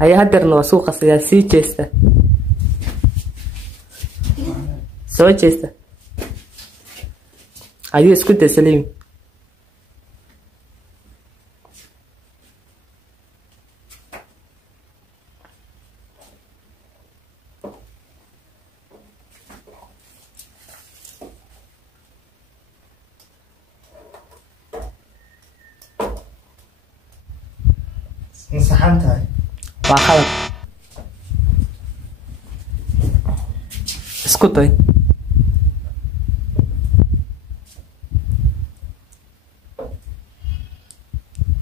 هيا هدرنا وسوق سياسي جيستا سو جيستا هيا اسكت سليم مسحنتها وخلط اسكتي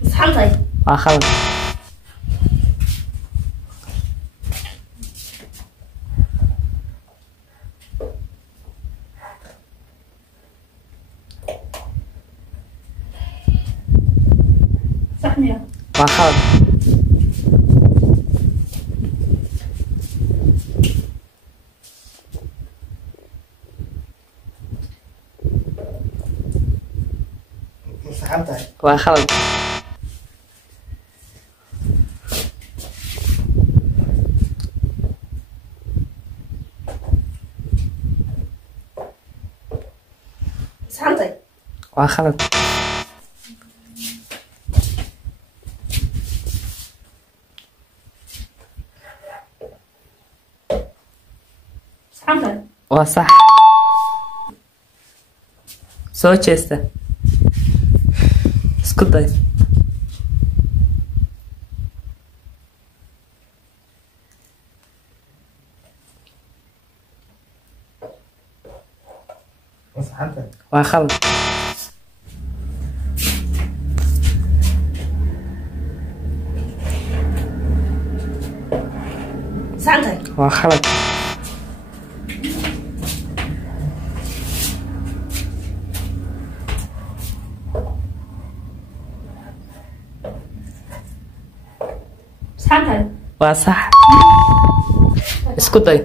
مسحنتها وخلط صحني وخلط مسحنتها وخلط مسحنتها وخلط مسحنتها وصح سو جيستا اسكتي مسحنتها وخلط مسحنتها وخلط مسحنتها وصح اسكتي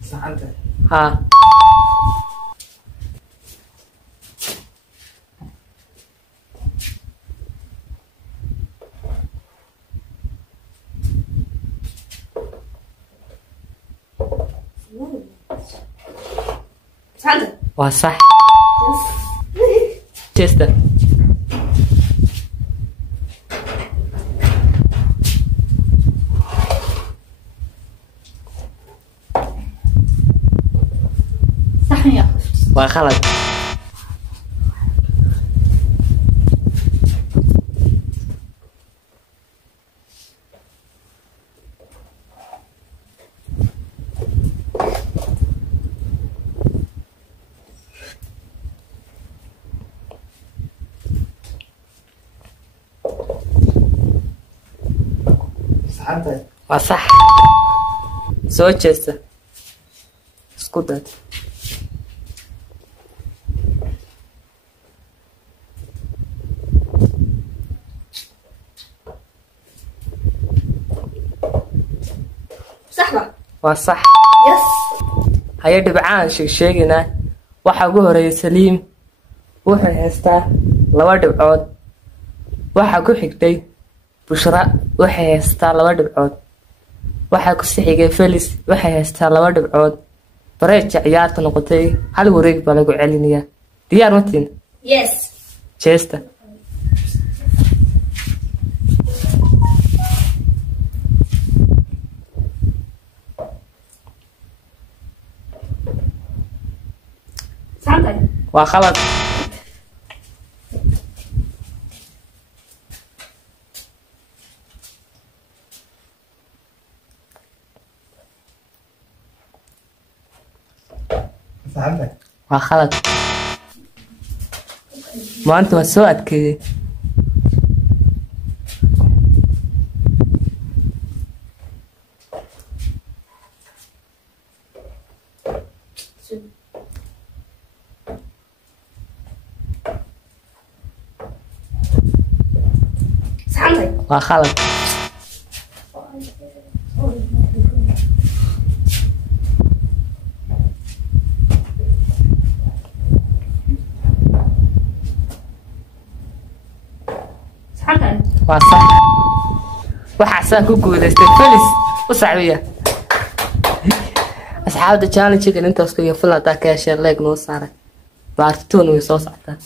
مسحنتها ها مسحنتها وصح جيستا صحني يا وخلط مسحنتها وصح سو جيستا اسكتي صحبة وصح يس هيا دبعان sheegina waxa ugu horeeyay Saliim wuxuu haystaa 2 dhibcood waxa ku xigtay Bushra waxay haystaa 2 dhibcood waxa ku xigay Felix waxay haystaa 2 dhibcood bareeja ciyaarta noqotay hal wareeg baa lagu celinayaa diyaar ma tihin yes jeesta مسحنتها waa khalad مسحنتها waa khalad maanta waa soo adkeeyay waa khalad. saxantahay waa sax. waxaasaa ku guulaystay felis u sacbiya. asxaabta challenge-gan intaas ku iyo full hadaa ka hesheen leeg noo saaray baartitoon way soo socotaa.